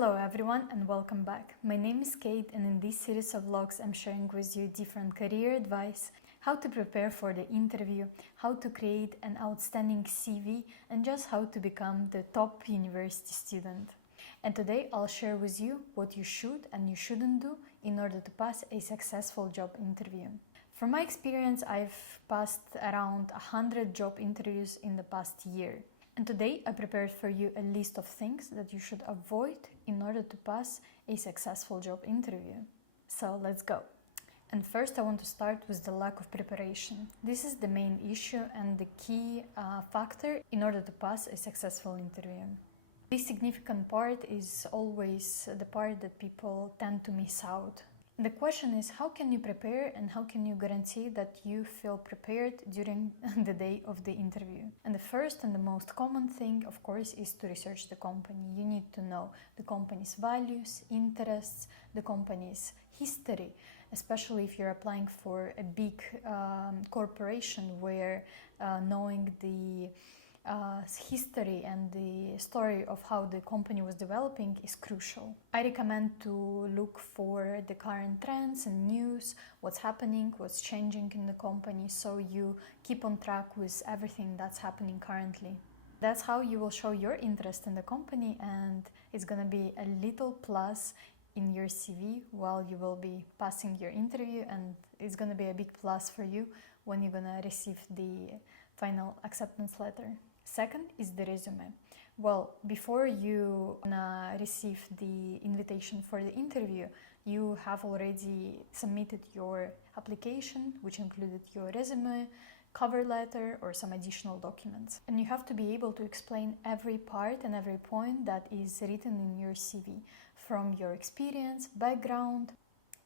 Hello everyone and welcome back. My name is Kate and in this series of vlogs I'm sharing with you different career advice, how to prepare for the interview, how to create an outstanding CV and just how to become the top university student. And today I'll share with you what you should and you shouldn't do in order to pass a successful job interview. From my experience, I've passed around 100 job interviews in the past year. And today I prepared for you a list of things that you should avoid in order to pass a successful job interview. So let's go. And first I want to start with the lack of preparation. This is the main issue and the key factor in order to pass a successful interview. This significant part is always the part that people tend to miss out. The question is, how can you prepare and how can you guarantee that you feel prepared during the day of the interview? And the first and the most common thing, of course, is to research the company. You need to know the company's values, interests, the company's history, especially if you're applying for a big corporation where knowing the history and the story of how the company was developing is crucial. I recommend to look for the current trends and news, what's happening, what's changing in the company, so you keep on track with everything that's happening currently. That's how you will show your interest in the company, and it's gonna be a little plus in your CV while you will be passing your interview, and it's gonna be a big plus for you when you're gonna receive the final acceptance letter. Second is the resume. Well, before you receive the invitation for the interview, you have already submitted your application, which included your resume, cover letter, or some additional documents. And you have to be able to explain every part and every point that is written in your CV, from your experience, background.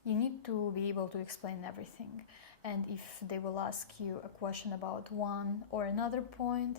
You need to be able to explain everything. And if they will ask you a question about one or another point,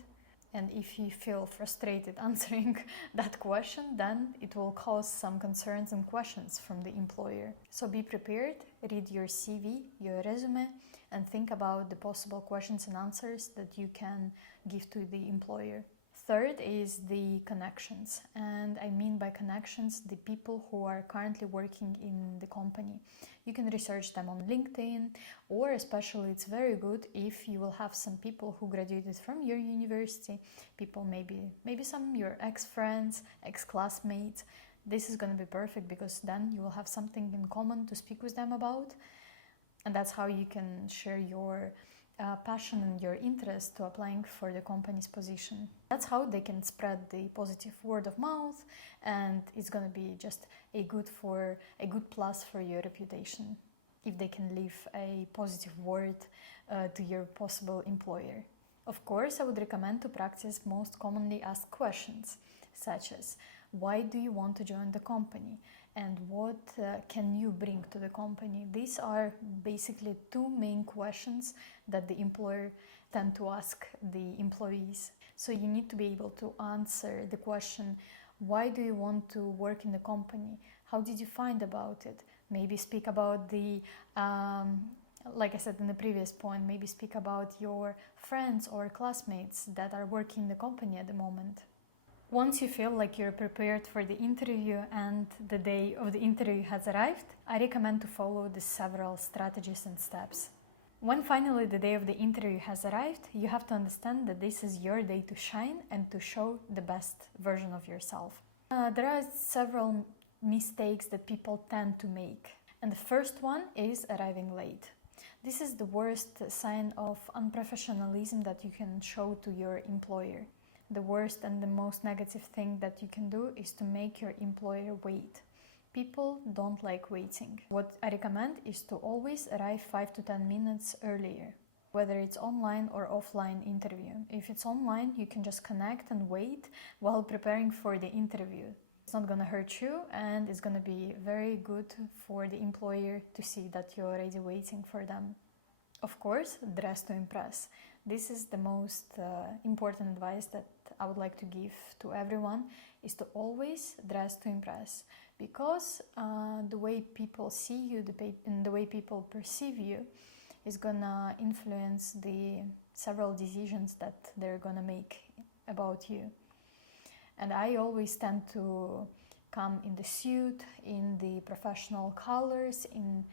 and if you feel frustrated answering that question, then it will cause some concerns and questions from the employer. So be prepared, read your CV, your resume, and think about the possible questions and answers that you can give to the employer. Third is the connections, and I mean by connections the people who are currently working in the company. You can research them on LinkedIn, or especially it's very good if you will have some people who graduated from your university, people maybe some your ex-friends, ex-classmates. This is going to be perfect because then you will have something in common to speak with them about, and that's how you can share your passion and your interest to applying for the company's position. That's how they can spread the positive word of mouth, and it's gonna be just a good plus for your reputation if they can leave a positive word to your possible employer. Of course, I would recommend to practice most commonly asked questions, such as why do you want to join the company and what can you bring to the company? These are basically two main questions that the employer tend to ask the employees. So you need to be able to answer the question, why do you want to work in the company? How did you find about it? Maybe speak about the like I said in the previous point, maybe speak about your friends or classmates that are working in the company at the moment. Once you feel like you're prepared for the interview and the day of the interview has arrived, I recommend to follow the several strategies and steps. When finally the day of the interview has arrived, you have to understand that this is your day to shine and to show the best version of yourself. There are several mistakes that people tend to make, and the first one is arriving late. This is the worst sign of unprofessionalism that you can show to your employer. The worst and the most negative thing that you can do is to make your employer wait. People don't like waiting. What I recommend is to always arrive 5 to 10 minutes earlier, whether it's online or offline interview. If it's online, you can just connect and wait while preparing for the interview. It's not gonna hurt you, and it's gonna be very good for the employer to see that you're already waiting for them. Of course, dress to impress. This is the most important advice that I would like to give to everyone, is to always dress to impress, because the way people see you and the way people perceive you is gonna influence the several decisions that they're gonna make about you. And I always tend to come in the suit, in the professional colors, in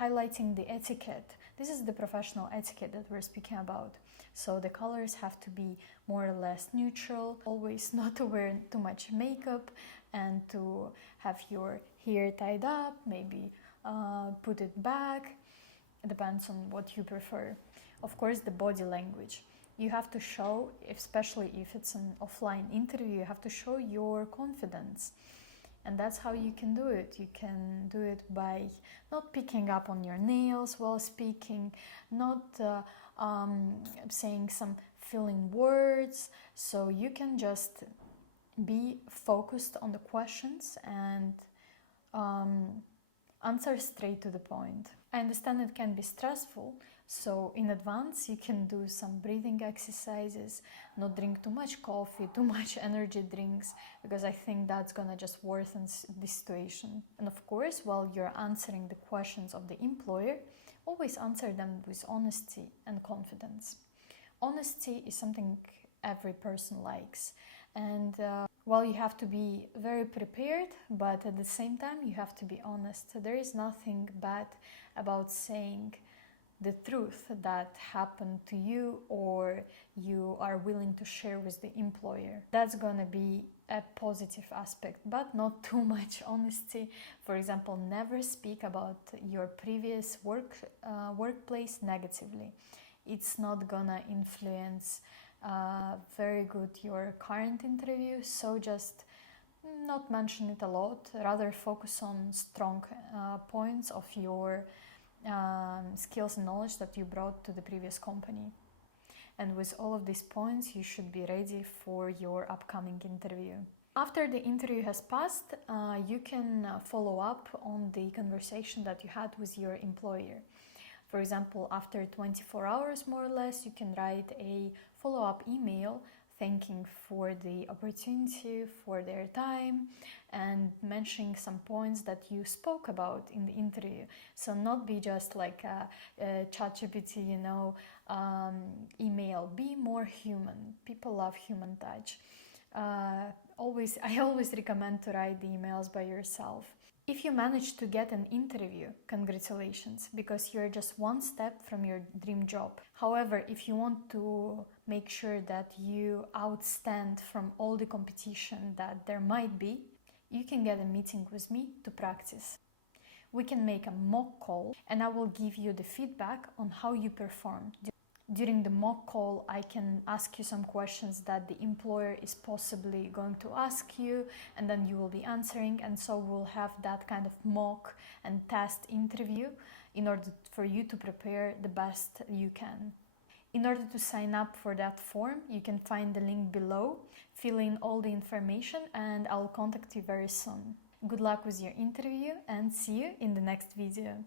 highlighting the etiquette. This is the professional etiquette that we're speaking about. So the colors have to be more or less neutral, always not to wear too much makeup, and to have your hair tied up, maybe put it back. It depends on what you prefer. Of course, the body language. You have to show, especially if it's an offline interview, you have to show your confidence. And that's how you can do it. You can do it by not picking up on your nails while speaking, not saying some filling words. So you can just be focused on the questions and answer straight to the point. I understand it can be stressful, so in advance you can do some breathing exercises, not drink too much coffee, too much energy drinks, because I think that's gonna just worsen the situation. And of course, while you're answering the questions of the employer, always answer them with honesty and confidence. Honesty is something every person likes, and while you have to be very prepared, but at the same time you have to be honest. There is nothing bad about saying the truth that happened to you or you are willing to share with the employer. That's gonna be a positive aspect, but not too much honesty. For example, never speak about your previous workplace negatively. It's not gonna influence very good your current interview, so just not mention it a lot, rather focus on strong points of your skills and knowledge that you brought to the previous company. And with all of these points, you should be ready for your upcoming interview. After the interview has passed, you can follow up on the conversation that you had with your employer. For example, after 24 hours more or less, you can write a follow-up email thanking for the opportunity, for their time, and mentioning some points that you spoke about in the interview. So not be just like a ChatGPT, email. Be more human. People love human touch. I always recommend to write the emails by yourself. If you manage to get an interview, congratulations, because you're just one step from your dream job. However, if you want to make sure that you outstand from all the competition that there might be, you can get a meeting with me to practice. We can make a mock call and I will give you the feedback on how you performed. During the mock call, I can ask you some questions that the employer is possibly going to ask you, and then you will be answering, and so we'll have that kind of mock and test interview in order for you to prepare the best you can. In order to sign up for that form, you can find the link below, fill in all the information, and I'll contact you very soon. Good luck with your interview and see you in the next video.